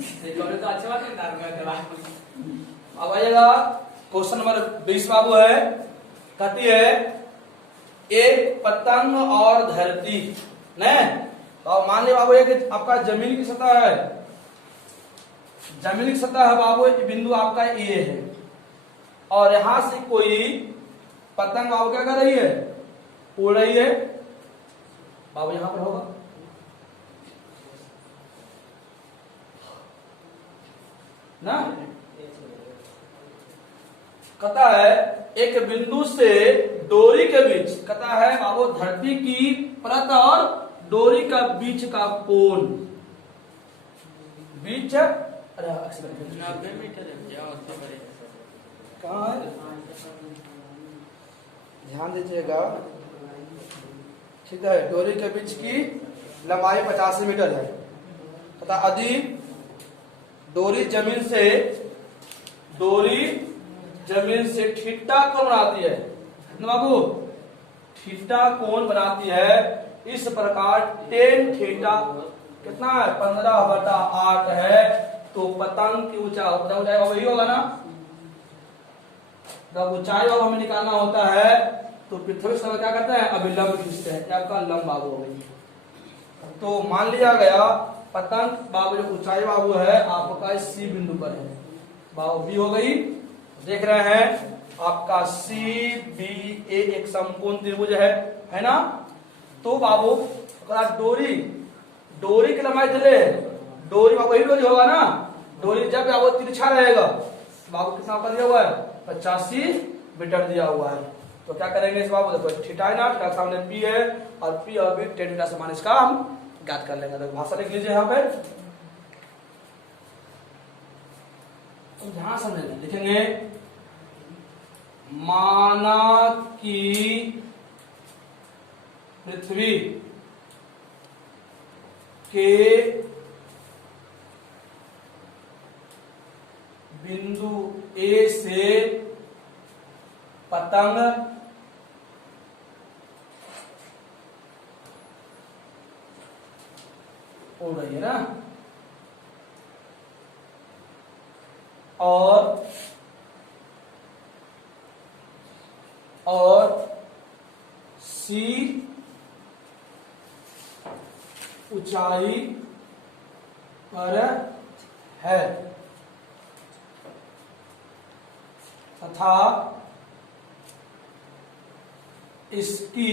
तो अच्छी बात है। अब आइएगा क्वेश्चन नंबर 20 बाबू है, कहती है एक पतंग और धरती ने, तो मान लिया बाबू कि आपका जमीन की सतह है, जमीन की सतह है बाबू, बिंदु आपका ए है, और यहां से कोई पतंग बाबू क्या कर रही है, उड़ रही है बाबू, यहां पर होगा ना। कहता है एक बिंदु से डोरी के बीच, कहता है बाबू धरती की परत और डोरी का बीच का कोण, बीच 90 मीटर है क्या होते बड़े कहाँ है, ध्यान दीजिएगा, ठीक है। डोरी के बीच की लंबाई 85 मीटर है तथा यदि डोरी जमीन से थीटा कोण बनाती है बाबू, थीटा कोण बनाती है, इस प्रकार टेन थीटा कितना है 15/8 है, तो पतंग की ऊंचाई वही होगा ना, जब ऊंचाई बाबू हमें निकालना होता है तो पृथ्वी से क्या करते हैं, अभिलंब खींचते हैं, आपका लंब बाबू हो गई। तो मान लिया गया पतंग बाबू जो ऊंचाई बाबू है आपका सी बिंदु पर है बाबू, बी हो गई, देख रहे हैं आपका सी बी ए एक समकोण त्रिभुज है ना। तो बाबू डोरी की लंबाई चले, डोरी बाबू वही डोरी होगा ना, डोरी जब बाबू तिरछा रहेगा बाबू कितना कर दिया हुआ है 85 मीटर दिया हुआ है, तो क्या करेंगे इस बाबू, देखो थीटा है ना, थीटा के सामने पी है और पी और बी टेन थीटा समान, इसका हम ज्ञात कर लेंगे। तो भाषा लिख लीजिए यहाँ पे, तो ध्यान समझ लिखेंगे, माना कि पृथ्वी के बिंदु ए से पतंग उड़ रही है ना, और सी ऊंचाई पर है तथा इसकी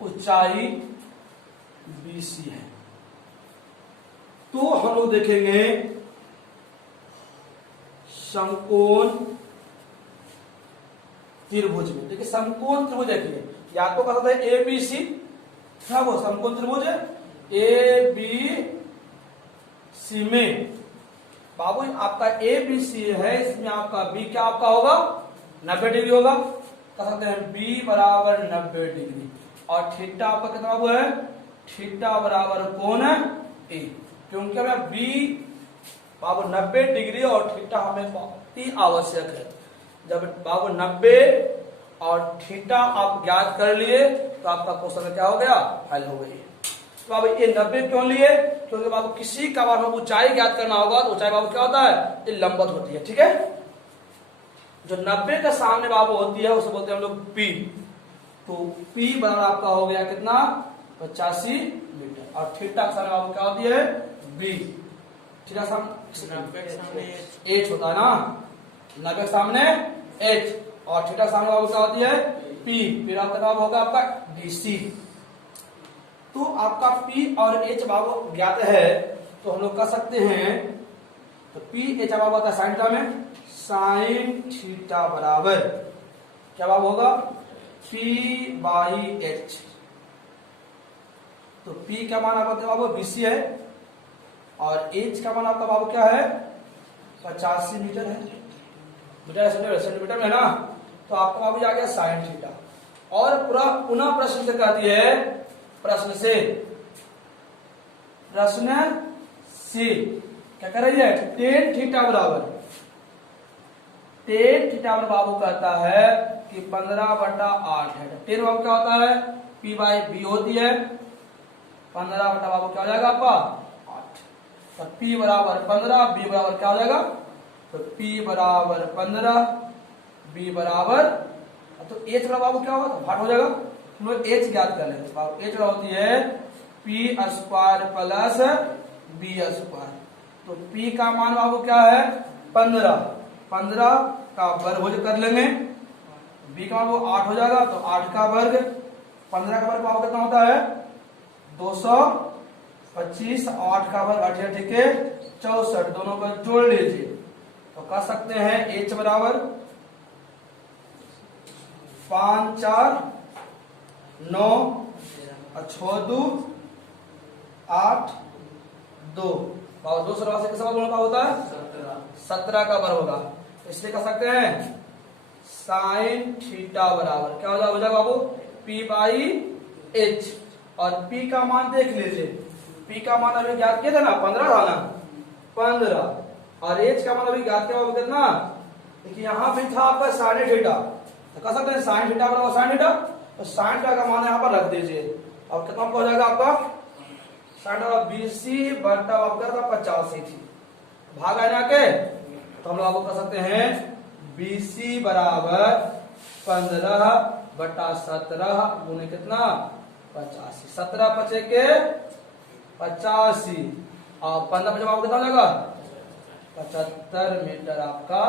ऊंचाई BC है। तो हम लोग देखेंगे समकोण त्रिभुज में, देखिए समकोण त्रिभुज देखिए, या तो कहता है ABC, क्या वो समकोण त्रिभुज ABC में बाबू आपका ABC है, इसमें आपका B क्या आपका होगा 90 डिग्री होगा, कह सकते हैं B बराबर 90 डिग्री, और थीटा आपका कितना बाबू है, थीटा बराबर कोण A, क्योंकि हमें B बाबू 90 डिग्री और थीटा हमें बहुत आवश्यक है। जब बाबू 90 और थीटा आप ज्ञात कर लिए तो आपका क्वेश्चन क्या हो गया, हल हो गई। तो बाबू ये 90 क्यों लिए, क्योंकि बाबू किसी का बाबू ऊंचाई ज्ञात करना होगा तो ऊंचाई बाबू क्या होता है, ये लंबवत होती है, ठीक है। जो 90 के सामने बाबू होती है उसे बोलते हैं हम लोग P, तो P बराबर आपका हो गया कितना 85 मीटर, और थीटा के सामने बाबू क्या होती है B, थीटा सामने H होता है ना, 90 के सामने H, और थीटा के सामने बाबू क्या होती है P, फिर आपका होगा आपका DC। तो आपका P और H बाबू ज्ञात है, तो हम लोग कर सकते हैं, तो P H बाबू होता है साइन थीटा में, साइन थीटा बराबर क्या बाबू होगा P/H, तो P का मान आपका बाबू BC है, और H का मान आपका बाबू क्या है 85 मीटर है, मीटर सेंटीमीटर में ना, तो आपका बाबू आ गया साइन थीटा। और पूरा पुनः प्रश्न से कहती है, प्रश्न से क्या कर रही है, टेन थीटा बराबर, टेन थीटा बराबर बाबू कहता है कि 15/8 है, टेन बाबू क्या होता है P/B होती है, 15 बटा बाबू क्या हो जाएगा आपका 8। तो P बराबर 15, B बराबर क्या हो जाएगा, तो P बराबर 15, B बराबर, तो H बराबर बाबू क्या होगा, तो 8 हो जाएगा। हम लोग H ज्ञात कर लेंगे। बाबू H बराबर होती है P square plus B square. तो P का मान बाबू क्या है 15, 15 का वर्ग कर लेंगे। B का मान वो 8 हो जाएगा, तो 8 का वर्ग, 15 का वर्ग बाबू कितना होता है 225, 8 का वर्ग 8 ठीक है 64, दोनों को जोड़ लीजिए तो कह सकते हैं H बराबर 5 4 9 और 6 2 8 2। बाबू 2 से किस वर्ग होता है 17 का वर्ग होगा। इसलिए कह सकते हैं साइन थीटा बराबर क्या हो जाएगा बाबू P बाई H। और P का मान देख लीजिए, P का मान अभी ज्ञात किया था ना 15 था ना 15, और H का मान अभी ज्ञात किया बाबू कितना, देखिए यहाँ भी था आपका साइन थीटा, तो कह सकते हैं साइन थीटा बराबर साइन थीटा, तो साइन थीटा का मान यहाँ पर रख दीजिए। अब कितना हो जाएगा आपका साइन थीटा 20 बटा आपका 85 थी, भाग आना के, तो हम लोग आपको कह सकते हैं BC बराबर 15 बटा 17 गुने कितना 85, 17 पचे के 85 और 15 पचे आपको कितना हो जाएगा 75 मीटर आपका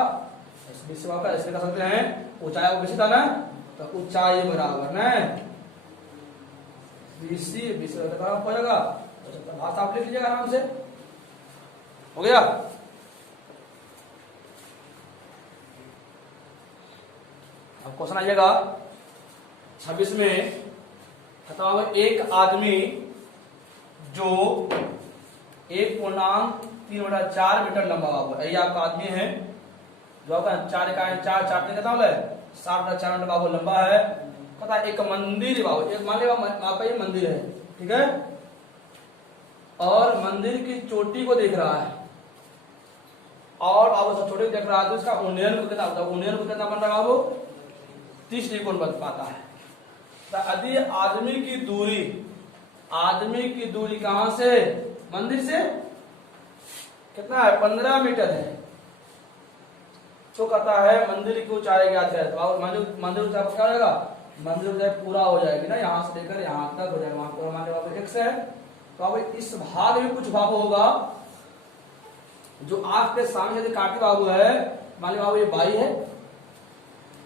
BC आपका। इसलिए कह सकते हैं ऊंचाई आपको BC था ना, तो ऊंचाई बराबर ना BC, BC हो जाएगा, भाषा आप लिख लीजिएगा आराम से, हो गया। अब क्वेश्चन आइएगा 26 में, बताओ एक आदमी जो 1.3/4 मीटर लंबा हुआ, ये आपका आदमी है जो आपका 4 चाटने कितना है 7/4 मीटर बाबू लंबा है। पता है एक मंदिर बाबू, एक मान लिया आपका ये मंदिर है ठीक है, और मंदिर की चोटी को देख रहा है, और बाबू सब चोटी देख रहा है, तो इसका उन्नयन को कितना होता है, उन्नयन को कितना बन रहा है बाबू 30 डिग्री बन पाता है। तो यदि आदमी की दूरी कहां से मंदिर से कितना है 15 मीटर है, तो कहता है मंदिर की ऊंचाई ज्ञात करें। तो मंदिर ऊंचाई क्या हो जाएगा, मंदिर ऊंचाई पूरा हो जाएगी ना, यहाँ से लेकर यहाँ तक हो जाएगा, वहां पर हमारे बाबू x है। तो अब इस भाग में कुछ बाबू होगा जो आंख के सामने यदि काटे बाबू है, मान लीजिए बाबू ये बाई है,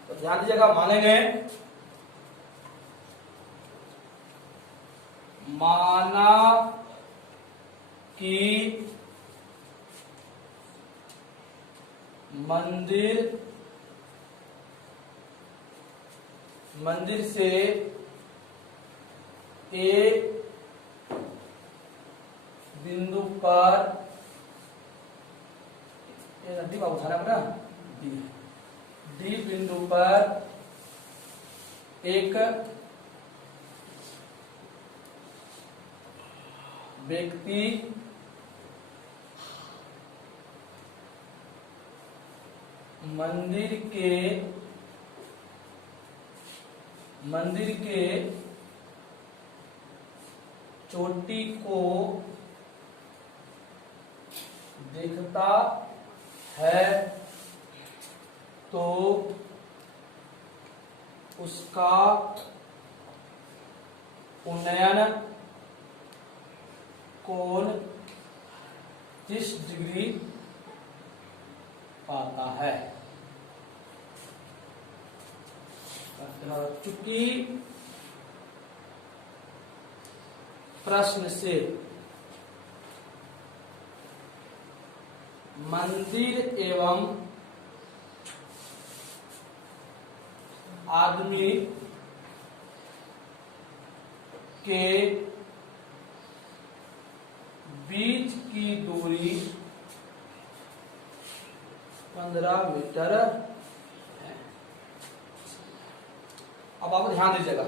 तो ध्यान दीजिएगा मानेंगे, माना कि मंदिर से एक बिंदु पर डी बाबू उठाना पड़ा डी बिंदु पर एक व्यक्ति मंदिर के चोटी को देखता है तो उसका उन्नयन कोण 30 डिग्री पाता है। चूंकि प्रश्न से मंदिर एवं आदमी के बीच की दूरी 15 मीटर है। अब बाबू ध्यान दीजिएगा,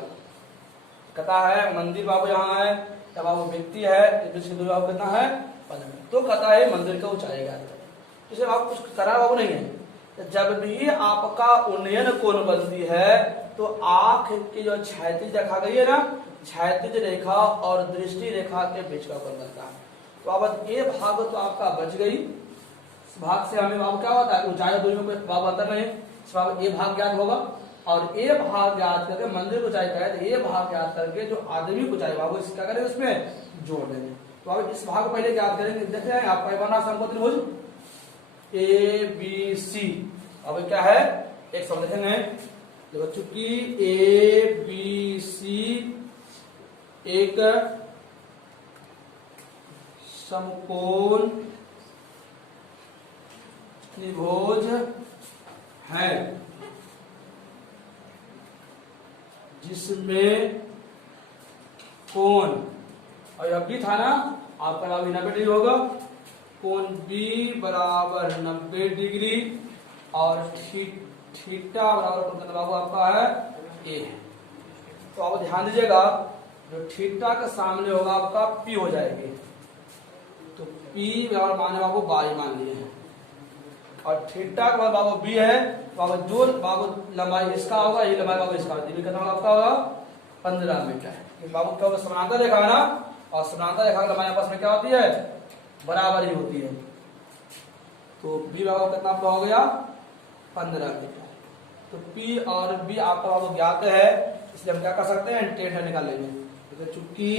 कहता है मंदिर बाबू यहाँ है, तब बाबू व्यक्ति है, बीच की दूरी बाबू कितना है 15 मीटर, तो कहता है मंदिर का ऊंचाई ज्ञात करें। तो इसे आप कुछ करा बाबू नहीं है, जब भी आपका उन्नयन कोण बनती है तो आंख की जो क्षैतिज रेखा गई है ना, क्षैतिज रेखा और दृष्टि रेखा के बीच का कोण बनता है। तो अब ए भाग तो आपका बच गई। इस भाग से हमें बाबू क्या होता है, ऊंचाई दूरी में बाबू अंतर नहीं, इस बाबू ए भाग ज्ञात होगा और ए भाग ज्ञात करके मंदिर की ऊंचाई का है, तो ए भाग ज्ञात करके जो आदमी की ऊंचाई बाबू इसका करें उसमें जोड़ देंगे। तो अब इस भाग को पहले ज्ञात करेंगे। देखते हैं आपका बना समकोण त्रिभुज ए बी सी। अब क्या है एक शब्द देखेंगे, देखो चूंकि ए बी सी एक समकोण त्रिभुज है जिसमें कोण, और अब भी था ना आपका अभी 90 डिग्री होगा, कोण बी बराबर 90 डिग्री और थीटा बराबर कोण बाबू आपका है ए। तो आप ध्यान दीजिएगा, जो थीटा के सामने होगा आपका पी हो जाएगी, तो पी बराबर माने बाबू 22 मान लिए हैं और थीटा के बाद बाबू बी है, बाबू जो बाबू लंबाई इसका होगा ये लंबाई बाबू इसका होगी, कितना आपका होगा 15 मीटर। बाबू क्या समानांतर रेखा है ना, और समानांतर रेखा की लंबाई आपस में क्या होती है, बराबर ही होती है। तो बी बाबू कितना आपका हो गया 15 मीटर। तो पी और बी आपका बाबू ज्ञात है, इसलिए हम क्या कर सकते हैं टेन निकाल लेंगे। तो चूंकि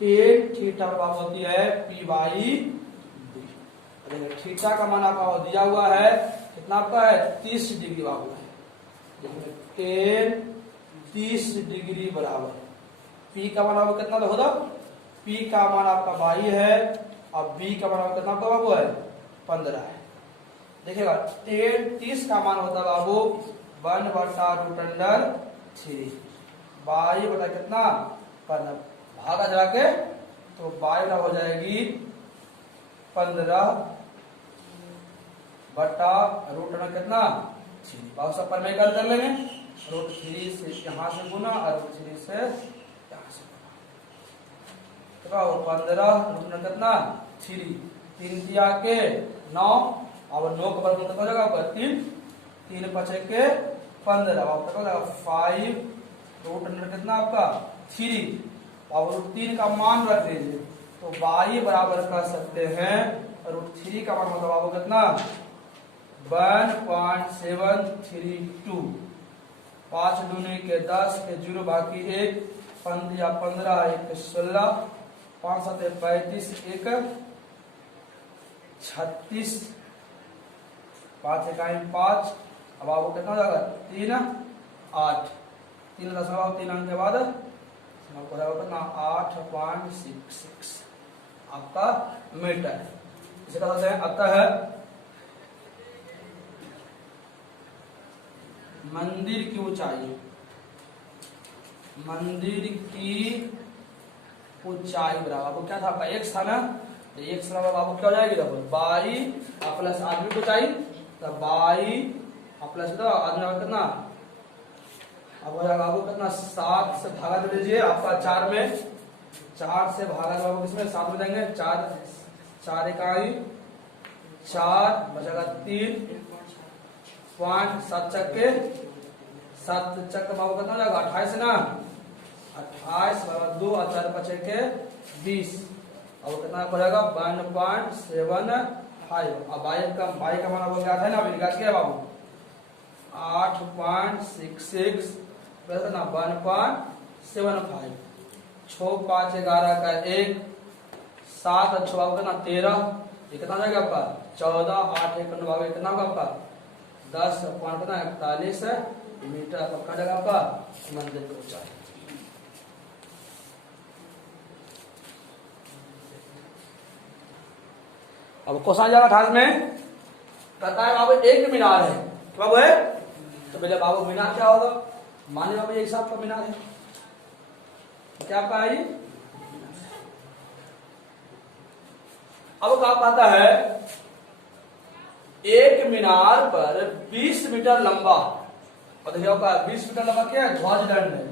टेन थीटा बाबू होती है पी बाई बी, थीटा का मान आपका दिया हुआ है कितना आपका है 30 डिग्री बाबू है, टेन 30 डिग्री बराबर पी का मान आपको कितना होगा, पी का मान आपका 22 है और बी का मान कितना आपका बाबू है 15 है। देखिएगा टेन 30 का मान होता है बाबू 1/√3 22 बटा कितना 15 भागा जाके, तो 22 हो जाएगी 15 बटा √3 कितना 3। बाबू सब पर में कर लेंगे, √3 से यहाँ से गुना और √3 से यहाँ से गुना, तो 15 √3 कितना 3, 3 दिया के 9 और 9 का वर्गमूल कितना हो जाएगा आपका 3, 3 5 के 15 और कितना हो जाएगा 5 √3 कितना आपका 3 और √3 का मान रख लीजिए, तो 22 बराबर कर सकते हैं √3 का मान मतलब आपको कितना 1.732, 5 दूनी के 10 के 0 बाकी 1, 15 1 16, 5 7 35 1 36, 5 इकाई 5, अब आपको कितना हो जाएगा 3 8, 3 दशमलव 3 अंक के बाद आपको हो जाएगा कितना 8.66 आपका मीटर। इसे कह सकते हैं अतः मंदिर की ऊंचाई, मंदिर की ऊंचाई बराबर आपको क्या था आपका x था ना, तो x बराबर आपको क्या हो जाएगी देखो 22 प्लस आदमी की ऊंचाई, तो 22 प्लस कितना अब हो जाएगा आपको कितना 7 से भागा दे दीजिए आपका 4 में, 4 से भागा दो आपको किसमें 7 में देंगे, 4 इकाई 4 बचेगा 3 5 7 चक्के 7 चक्के बाबू कितना हो जाएगा 28 ना, 28 बराबर 2 और 4 5 के 20, अब कितना हो जाएगा 1.75। अब बाई का मान आपको क्या था ना अभी निकाल किया बाबू 8.66 कितना 1.75, 6 5 11 का 1, 7 और 6 कितना 13, ये कितना हो जाएगा आपका 14, 8 1 9 कितना होगा आपका 10 कितना 41 मीटर पक्का जगह आपका मंदिर की ऊंचाई। अब क्वेश्चन जाएगा 28 में, कहता है बाबू एक मीनार है, बाबू है तो बेटा बाबू मीनार क्या होगा, माने बाबू एक हिसाब का मीनार है, क्या आपका है अब क्या कहता है एक मीनार पर 20 मीटर लंबा, और देखिए 20 मीटर लंबा क्या है ध्वजदंड है,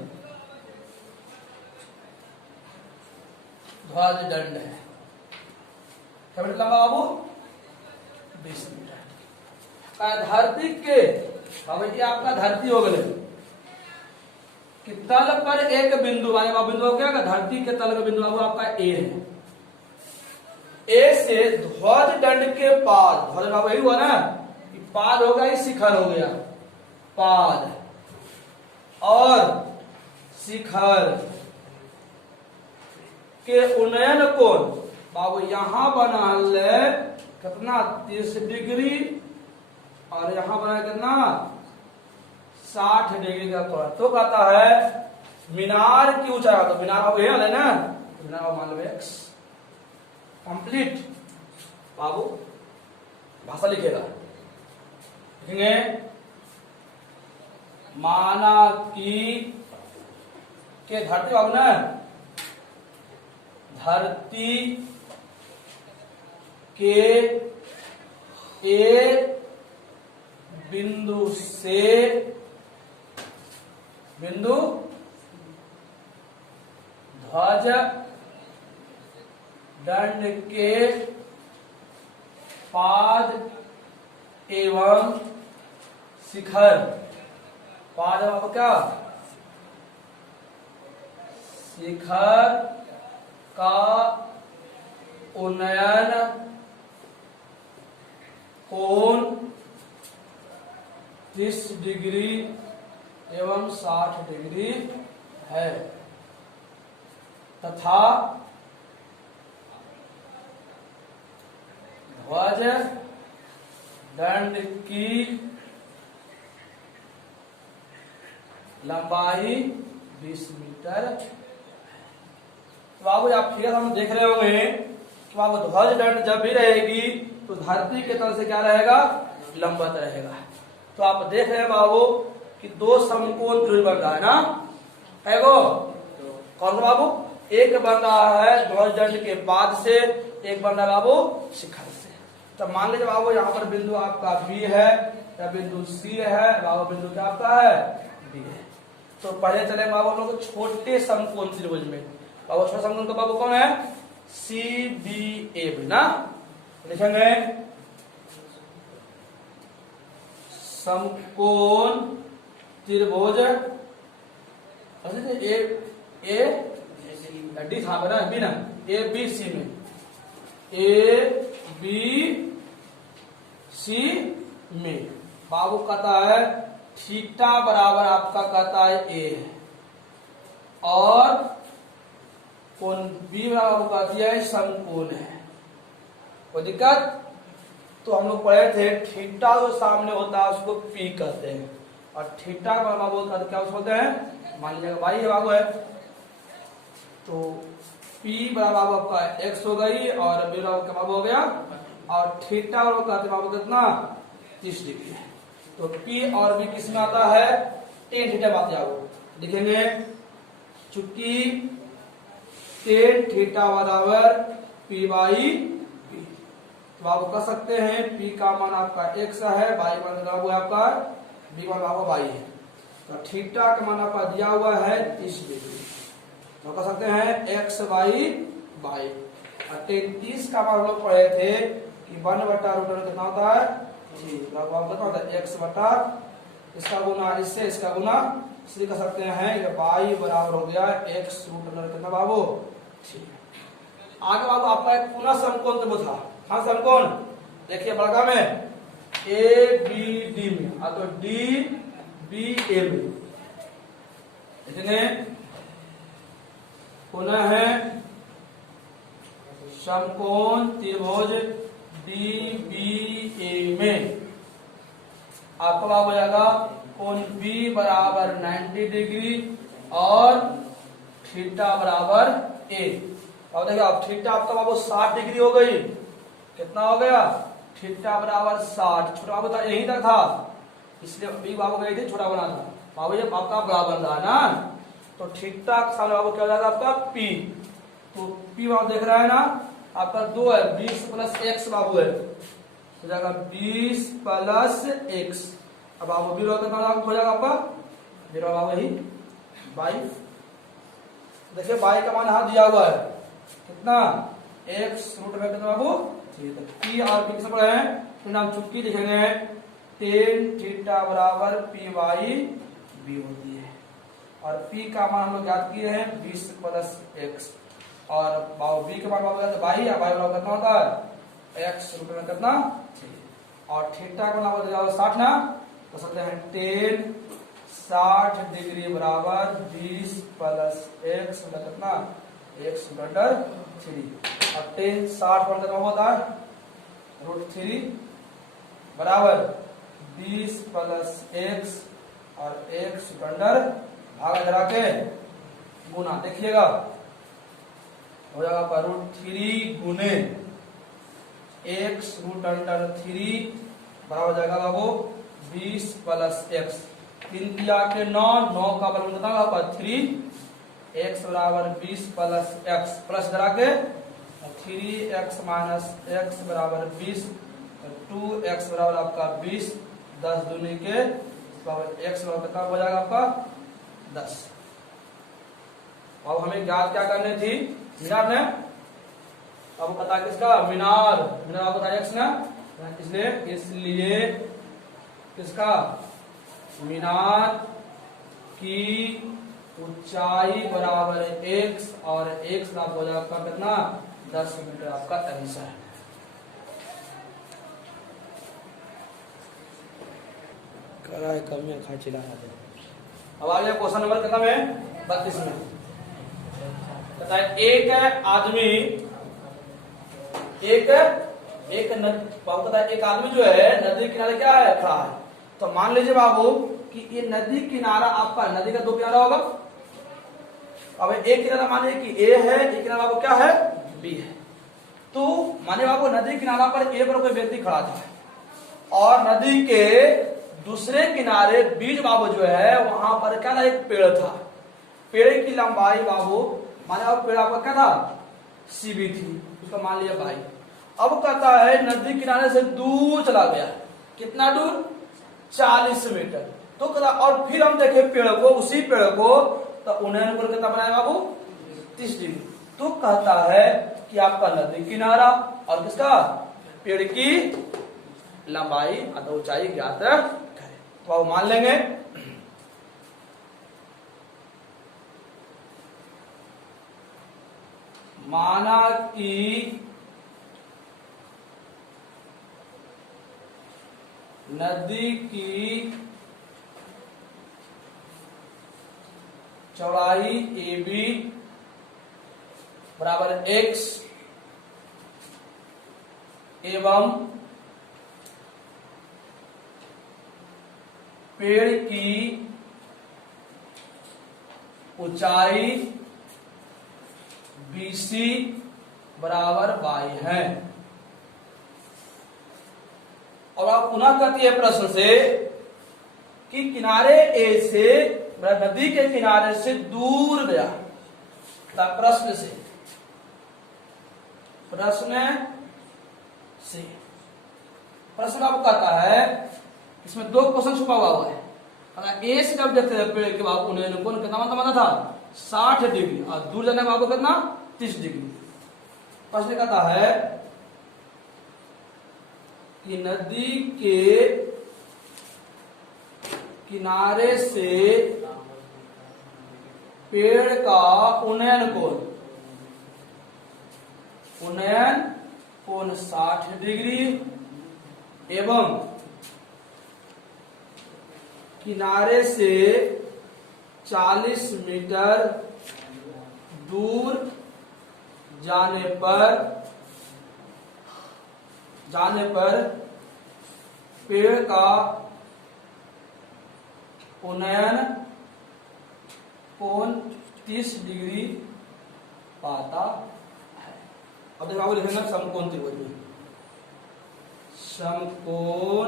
ध्वजदंड है क्या मीटर लंबा बाबू 20 मीटर। धरती के बाबू ये आपका धरती हो गए कि तल पर एक बिंदु बिंदु क्या है, धरती के तल का बिंदु वो आपका ए है। ए से ध्वज दंड के पाद, ध्वज बाबू यही हुआ ना कि पाद हो गया, शिखर हो गया, पाद और शिखर के उन्नयन कोण बाबू यहां बना है कितना 30 डिग्री और यहां बना कितना 60 डिग्री का कोण। तो कहता है मीनार की ऊंचाई, तो मीनार बाबू यही है ना, मीनार मान लो एक्स कंप्लीट। बाबू भाषा लिखेगा, लिखेंगे माना कि के धरती बाबू ना, धरती के एक बिंदु से बिंदु ध्वज दंड के पाद एवं शिखर, पाद एवं क्या शिखर का उन्नयन कोण 30 डिग्री एवं 60 डिग्री है तथा ध्वज दंड की लंबाई 20 मीटर। तो बाबू आप फिगर हम देख रहे होंगे कि बाबू ध्वज दंड जब भी रहेगी तो धरती के तल से क्या रहेगा, लंबवत रहेगा। तो आप देख रहे हैं बाबू कि दो समकोण त्रिभुज बन रहा है ना, है वो कौन सा बाबू, एक बन रहा है ध्वज दंड के बाद से, एक बन रहा है बाबू शिखर से। तो मान लीजिए बाबू यहाँ पर बिंदु आपका बी है या बिंदु सी है, बाबू बिंदु क्या आपका है बी है। तो पहले चले बाबू हम लोग छोटे समकोण त्रिभुज में, बाबू छोटा समकोण का बाबू कौन है, सी बी ए ना, लिखेंगे समकोण त्रिभुज ए डी था ना, बी ना, ए बी सी में, ए बी सी में बाबू कहता है थीटा बराबर आपका कहता है ए है और कोण बी बराबर कहती है समकोण है। कोई दिक्कत? तो हम लोग पढ़े थे थीटा जो सामने होता है उसको पी कहते हैं और थीटा का बाबू क्या बोलते हैं, मान लीजिएगा भाई ये बाबू है तो P बराबर आपका x हो गई और B बराबर क्या बाबू हो गया, और थीटा बराबर कहते बाबू कितना 30 डिग्री है। तो P और B किस में आता है, टेन थीटा बात है। लिखेंगे चूंकि टेन थीटा बराबर P बाई P, तो आप कह सकते हैं P का मान आपका x है, बाई मान बाबू आपका B मान बाबू बाई है, तो थीटा का मान आपका दिया हुआ है 30 डिग्री, तो कह सकते हैं x बाई बाई। और 33 का हम लोग पढ़े थे कि 1/√2 कितना होता है 3, कितना होता है x बटा इसका गुना इससे, इसका गुना इसलिए कह सकते हैं ये बाई बराबर हो गया x√2 कितना बाबू 3। आगे बाबू आपका एक पुनः समकोण त्रिभुज था, हाँ समकोण देखिए बड़का में ए बी डी में, तो डी बी ए में, इतने पुनः है समकोण त्रिभुज डी बी ए में आपका बाबू हो जाएगा कोण बी बराबर 90 डिग्री और थीटा बराबर ए। अब देखिए अब थीटा आपका बाबू 60 डिग्री हो गई, कितना हो गया थीटा बराबर 60, छोटा बाबू था यहीं तक था इसलिए बी बाबू गई थी छोटा बना था, बाबू ये आपका बड़ा बन रहा है ना, तो थीटा के सामने बाबू क्या हो जाएगा आपका P, तो P बाबू देख रहा है ना आपका 2 है 20 प्लस x बाबू है, हो जाएगा 20 प्लस x। अब बाबू बी कितना हो जाएगा आपका जीरो बाबू यही 22। देखिए बाई का मान यहाँ दिया हुआ है कितना x√2 कितना बाबू, P और P किससे पढ़े हैं, फिर हम चुटकी लिखेंगे टेन थीटा बराबर P बाई B होती है। और P का मान हम लोग ज्ञात किए हैं 20 प्लस x, और B के मान बाई, या बाई वाला कितना होता है x रूट में कितना 3, और थीटा का मान जाओ 60 ना, तो सकते हैं 10 60 डिग्री बराबर 20 प्लस x मतलब कितना x बटा 3, और 10 60 पर कितना होता है √3 बराबर 20 प्लस x, और x अंडर भाग करा के गुना, देखिएगा हो जाएगा आपका √3 गुने x √3 बराबर हो जाएगा बाबू 20 प्लस x, 3 किया के 9 का बल कितना होगा 3, x बराबर 20 प्लस x, प्लस करा के 3x माइनस x बराबर 20, 2x बराबर आपका 20, 10 दूनी के x बराबर कितना हो जाएगा आपका 10। अब हमें ज्ञात क्या करनी थी मीनार ने, अब पता किसका मीनार आपको बताया x ना, इसलिए किसका मीनार की ऊंचाई बराबर x, और x का हो जाएगा आपका कितना 10 मीटर, आपका आंसर है। अब आ गया क्वेश्चन नंबर कितना में 32 में, बताए एक आदमी एक आदमी जो है नदी किनारे क्या है खड़ा है, तो मान लीजिए बाबू कि ये नदी किनारा आपका, नदी का 2 किनारा होगा, अब एक किनारा माने कि ए है, एक किनारा बाबू क्या है बी है, तो माने बाबू नदी किनारा पर ए पर कोई व्यक्ति खड़ा था, और नदी के दूसरे किनारे बीच बाबू जो है वहां पर क्या था एक पेड़ था, पेड़ की लंबाई बाबू माने अब पेड़ आपका क्या था सीबी थी, उसका मान लिया भाई। अब कहता है नदी किनारे से दूर चला गया, कितना दूर 40 मीटर, तो कहता और फिर हम देखे पेड़ को, उसी पेड़ को, तो उन्हें कितना बनाया बाबू 30 डिग्री, तो कहता है कि आपका नदी किनारा और किसका पेड़ की लंबाई अथवा ऊंचाई ज्ञात करें, तो आप मान लेंगे माना कि नदी की चौड़ाई AB बराबर x एवं पेड़ की ऊंचाई BC बराबर y है। और आप पुनः कहती है प्रश्न से कि किनारे A से नदी के किनारे से दूर गया, प्रश्न से प्रश्न आपको कहता है, इसमें 2 क्वेश्चन छुपा हुआ है। ए से जब देखते हैं पेड़ के बाद उन्हें कौन कितना माना था 60 डिग्री, और दूर जाने का आपको कितना 30 डिग्री। प्रश्न कहता है कि नदी के किनारे से पेड़ का उन्नयन कोण 60 डिग्री एवं किनारे से 40 मीटर दूर जाने पर पेड़ का उन्नयन कोण 30 डिग्री पाता है। अब देखो आपको लिखेंगे समकोण त्रिभुज, समकोण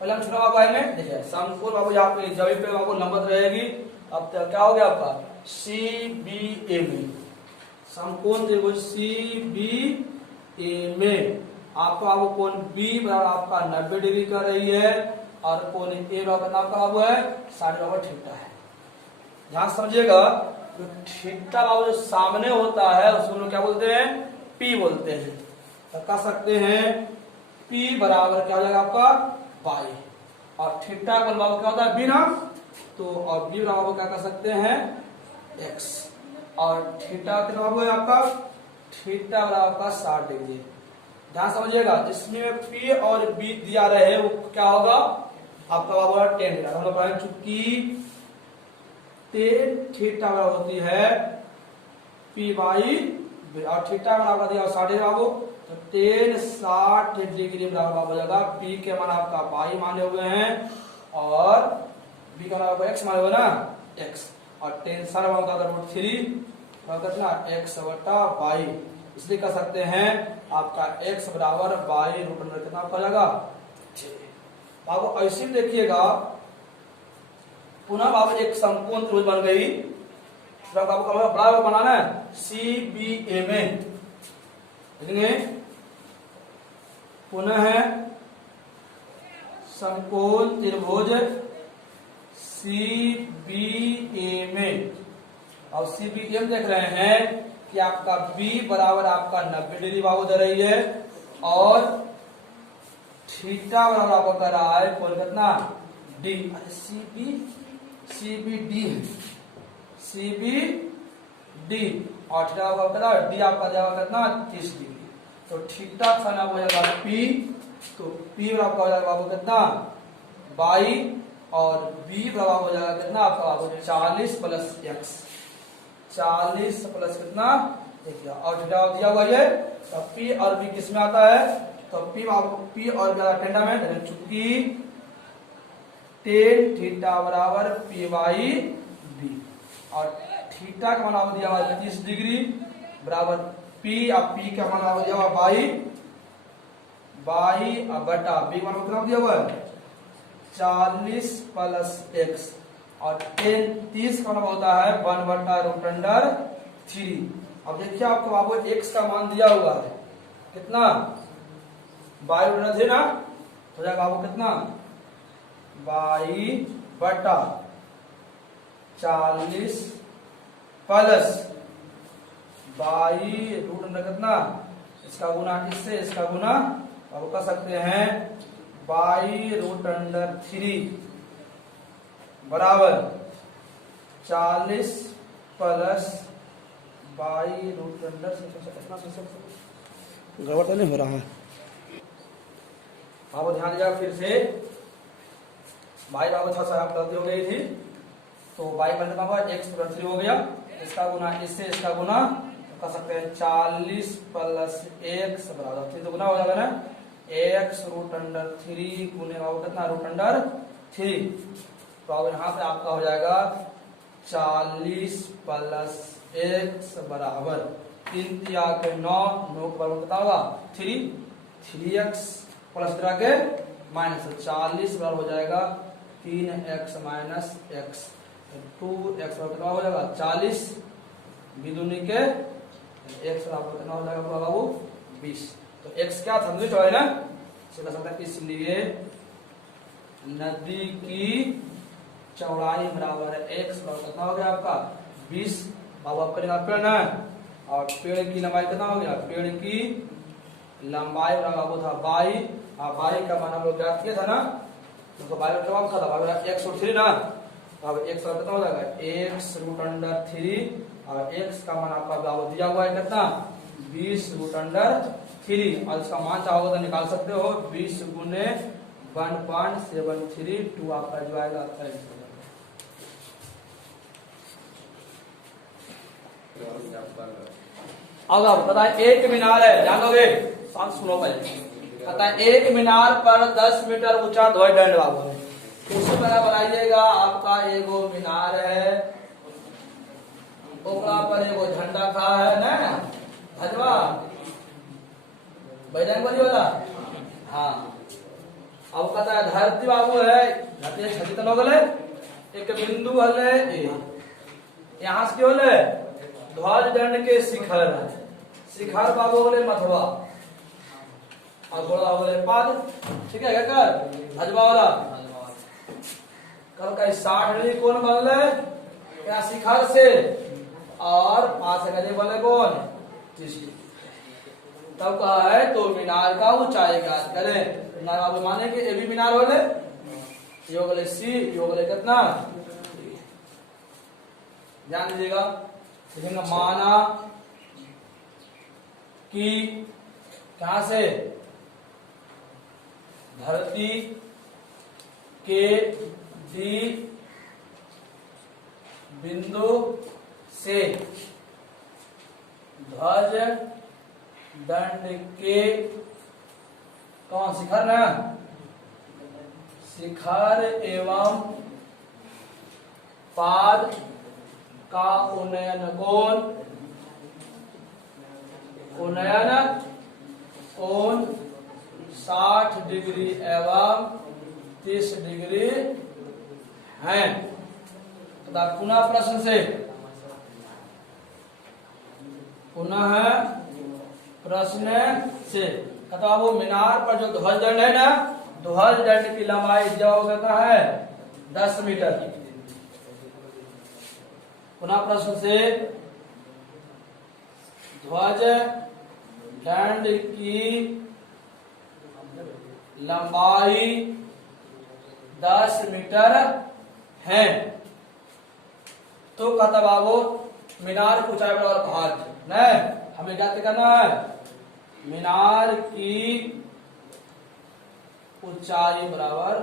पहले हम छोटा बाबू आएंगे, देखिए समकोण बाबू यहाँ पे जब पे आपको नंबर रहेगी, अब तो क्या हो गया आपका CBA में, समकोण त्रिभुज CBA में आपको कोण B बराबर आपका 90 डिग्री कर रही है, और कोण A बराबर आपका बाबू है 60 बराबर थीटा है। ध्यान समझिएगा, जो थीटा बाबू जो सामने होता है उसको लोग क्या बोलते हैं P बोलते हैं, तो कह सकते हैं P बराबर क्या हो जाएगा आपका y, और थीटा का बाबू क्या होता है B ना, तो और बी बराबर क्या कर सकते हैं x, और थीटा कितना बराबर है आपका, थीटा बराबर का 60 डिग्री। ध्यान समझिएगा, जिसमें P और B दिया रहे वो क्या होगा आपका बराबर 10 डिग्री। हम लोग पढ़ाएं चूंकि tan थीटा बराबर होती है P बाई B, और थीटा बराबर दिया 60 बाबू, तो tan 60 डिग्री बराबर हो जाएगा P के मान आपका बाई माने हुए हैं और B का मान x माने हुए ना x, और tan 60 होता है √3 कितना x बटा बाई, इसलिए कर सकते हैं आपका x बराबर बाई रूट अंडर कितना हो जाएगा। बाबू ऐसे ही देखिएगा, पुनः बाबू एक संपूर्ण त्रिभुज बन गई, बाबू का बड़ा बनाना है CBA में, लिखेंगे पुनः है संपूर्ण त्रिभुज CBA में, और CBA में देख रहे हैं कि आपका B बराबर आपका 90 डिग्री बाबू दे रही है, और थीटा बराबर आपको कर रहा है कोण कितना D, अरे CBD है, CBD, और थीटा आपका D आपका जाएगा कितना 30 डिग्री, तो थीटा का नाम हो जाएगा P, तो P बराबर हो जाएगा बाबू कितना 22, और B बराबर हो जाएगा कितना आपका बाबू 40 प्लस x, 40 प्लस कितना देखिए, और थीटा दिया हुआ है, तो P और B किस में आता है, तो P और B टेंडा में, चूंकि tan थीटा बराबर P बाई B, और थीटा का मान दिया हुआ 30 डिग्री बराबर P, और P का मान दिया हुआ बाई बटा B का मान कितना दिया हुआ है 40 प्लस x, और tan 30 का मान होता है 1 बटा रूट अंडर 3। अब देखिए आपको बाबू x का मान दिया हुआ है कितना बाई रूट अंडर 3 ना, हो जाएगा बाबू कितना बाई बटा 40 प्लस बाई रूट अंडर कितना, इसका गुना इससे, इसका गुना अब कर सकते हैं बाई रूट अंडर 3 बराबर 40 प्लस बाई रूट अंडर, गड़बड़ तो नहीं हो रहा है बाबू, ध्यान दीजिएगा फिर से, बाई बाबू थोड़ा सा गलती हो गई थी, तो बाई बनने का x प्लस 3 हो गया, इसका गुना इससे, इसका गुना कर सकते हैं 40 प्लस x बराबर 3 तो गुना हो जाएगा ना x रूट अंडर 3 गुने बाबू कितना रूट अंडर 3, तो अब यहाँ पे आपका हो जाएगा 40 प्लस x बराबर 3 तिया के 9 के बराबर कितना होगा 3x प्लस तरह के माइनस 40 बराबर हो जाएगा 3x माइनस x, 2x बराबर हो जाएगा 40 बिदुनी के x बराबर कितना हो जाएगा बाबू 20, तो x क्या संतुलित है ना, इसका सकता है, इसलिए नदी की चौड़ाई बराबर है x बराबर कितना हो गया आपका 20, बाबू आपका पेड़ ना, और पेड़ की लंबाई कितना हो गया, पेड़ की लंबाई बराबर था बाई, और बाई का मान हम लोग ज्ञात किया था ना, तो बाई का जवाब था बाई x रूट 3 ना, अब x का कितना हो जाएगा x रूट अंडर 3, और x का मान आपका बाबू दिया हुआ है कितना 20 रूट अंडर 3, और इसका मान चाहोगे तो निकाल सकते हो 20 गुने 1.732 आपका जो आएगा 28। अब आप बताए एक मीनार है, ध्यान दोगे शांत सुनो पहले, पता है एक मीनार पर 10 मीटर ऊंचा ध्वज दंड बाबू है, उससे पहले बनाइएगा आपका एगो मीनार है, ओकरा पर एगो झंडा खड़ा है ना धजवा बजरंग बली वाला, हाँ अब कहता है धरती बाबू है, धरती छठी तो गले एक बिंदु हले यहाँ से क्यों ले ध्वज दंड के शिखर है, शिखर बाबू बोले मथवा, और घोड़ा बोले पद, ठीक है क्या कर धजवा वाला, कल का 60 डिग्री कौन बनले क्या शिखर से, और 5 गजे बोले कौन 30 डिग्री, तब कहा है तो मीनार का ऊंचाई ज्ञात करें, मीनार बाबू माने कि ये भी मीनार बोले, यो बोले सी, यो बोले कितना ध्यान दीजिएगा, लिखेंगे माना कि कहां से, धरती के डी बिंदु से ध्वज दंड के कौन शिखर ना, शिखर एवं पाद का उन्नयन कोण 60 डिग्री एवं 30 डिग्री है। तथा पुनः प्रश्न से, पुनः प्रश्न से तथा वो मीनार पर जो ध्वज दंड है ना, ध्वज दंड की लंबाई जो कहता है 10 मीटर। पुनः प्रश्न से, ध्वज दंड की लंबाई 10 मीटर है। तो कहता बाबू मीनार की ऊंचाई बराबर भाग न, हमें क्या करना है, मीनार की ऊंचाई बराबर,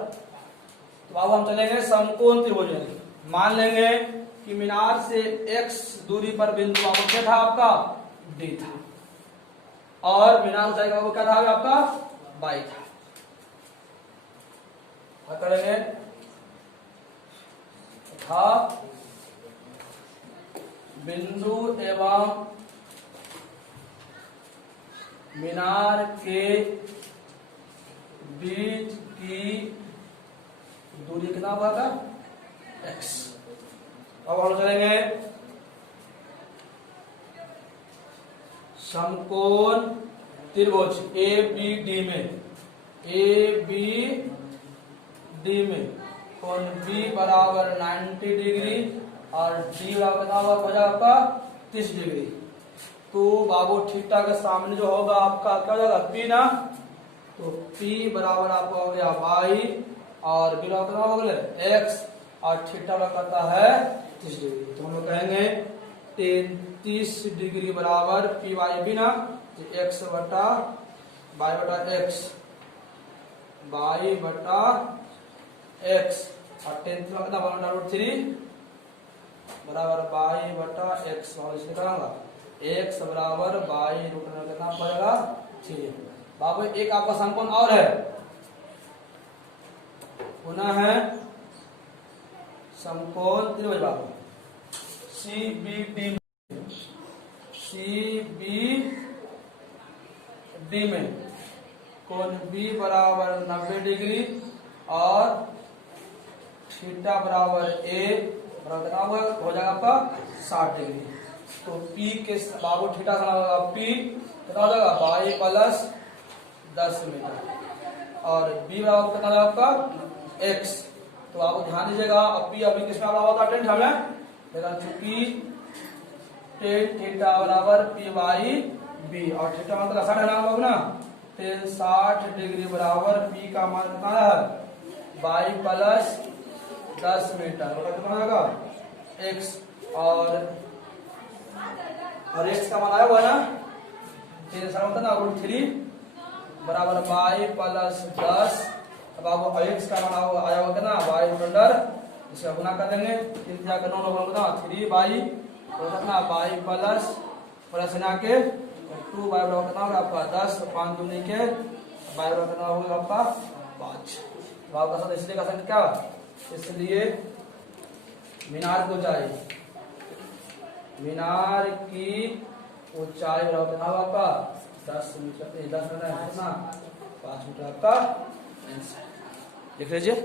तो बाबू हम चलेंगे समकोण त्रिभुज। मान लेंगे कि मीनार से x दूरी पर बिंदु बाबू क्या था आपका, D था, और मीनार ऊंचाई बाबू क्या था आपका, y था। क्या करेंगे, था बिंदु एवं मीनार के बीच की दूरी कितना हुआ था, x। अब हम करेंगे समकोण त्रिभुज ABD में कोण B बराबर 90 डिग्री और D बराबर कितना होगा आपका 30 डिग्री। तो बाबू थीटा के सामने जो होगा आपका क्या हो जाएगा, P ना, तो P बराबर आपका हो गया y और B बराबर कितना हो गया x, और थीटा करता है 30 डिग्री। तो हम लोग कहेंगे 30 डिग्री बराबर पी वाई बी ना, x बटा y बटा x, y बटा x, और 10 कितना बटा √3 बराबर y बटा x, और इसे करांगा x बराबर y रूट में कितना पड़ेगा 3। बाबू एक आपका समकोण और है, पुनः है समकोण त्रिभुज बाबू CBD में कोण B बराबर 90 डिग्री और थीटा बराबर A बराबर हो जाएगा आपका 60 डिग्री। तो P के बाबू थीटा का होगा P कितना हो जाएगा y प्लस 10 मीटर और B बराबर कितना होगा आपका x। तो आपको ध्यान दीजिएगा, अब P अभी किसमें होता है, टेन हमें देखा P टेन थीटा बराबर पी वाई बी, और थीटा मतलब 60 है ना, टेन 60 डिग्री बराबर P का मान कितना है y प्लस 10 मीटर कितना होगा x, और x का मान आया हुआ ना, टेन 60 ना √3 बराबर y प्लस 10। अब आपको x का मान आया होगा ना y अंडर, इसका गुना कर देंगे, 3 का 9 होगा 3y कितना y प्लस ना के 2y बराबर कितना होगा आपका 10, 5 दूनी के y बराबर कितना होगा आपका 5। भाव का साथ इसलिए का संख्या क्या, इसलिए मीनार की ऊंचाई, मीनार की ऊंचाई बराबर कितना होगा आपका 10 मीटर, 10 मीटर कितना 5 मीटर आपका। लिख लीजिए।